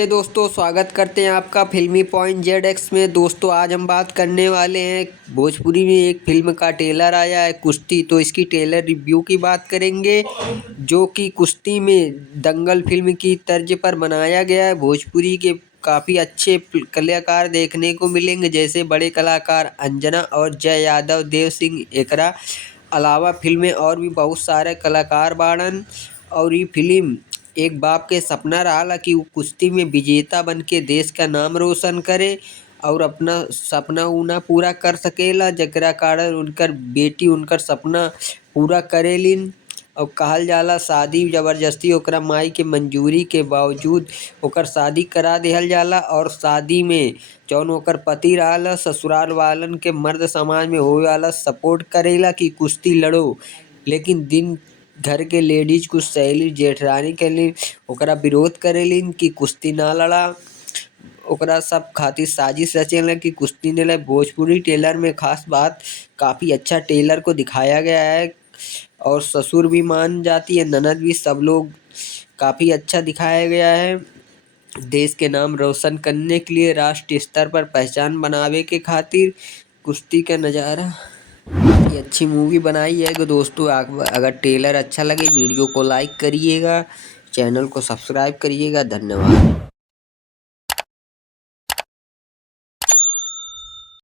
नमस्ते दोस्तों, स्वागत करते हैं आपका फिल्मी पॉइंट ZX में। दोस्तों आज हम बात करने वाले हैं भोजपुरी में एक फिल्म का ट्रेलर आया है कुश्ती। तो इसकी ट्रेलर रिव्यू की बात करेंगे, जो कि कुश्ती में दंगल फिल्म की तर्ज पर बनाया गया है। भोजपुरी के काफ़ी अच्छे कलाकार देखने को मिलेंगे, जैसे बड़े कलाकार अंजना और जय यादव, देव सिंह एकरा अलावा फिल्म में और भी बहुत सारे कलाकार बाड़न। और ये फिल्म एक बाप के सपना रहा कि वो कुश्ती में विजेता बन के देश का नाम रोशन करे और अपना सपना उना पूरा कर सकेला, जकरा कारण उनकर बेटी उनकर सपना पूरा करेलिन। और कहल जाला शादी जबरदस्ती ओकरा माई के मंजूरी के बावजूद ओकर शादी करा देहल जाला। और शादी में जौन ओकर पति रहला, ससुराल वालन के मर्द समाज में होए वाला सपोर्ट करेला कि कुश्ती लड़ो, लेकिन दिन घर के लेडीज कुछ सहेली जेठरानी के ओकरा विरोध करेलिन कि कुश्ती ना लड़ा। ओकरा सब खातिर साजिश रचेला कि कुश्ती ने लड़े। भोजपुरी ट्रेलर में खास बात, काफ़ी अच्छा ट्रेलर को दिखाया गया है और ससुर भी मान जाती है, ननद भी, सब लोग काफ़ी अच्छा दिखाया गया है। देश के नाम रोशन करने के लिए, राष्ट्रीय स्तर पर पहचान बनावे के खातिर कुश्ती का नज़ारा काफ़ी अच्छी मूवी बनाई है। दोस्तों अगर ट्रेलर अच्छा लगे वीडियो को लाइक करिएगा, चैनल को सब्सक्राइब करिएगा। धन्यवाद।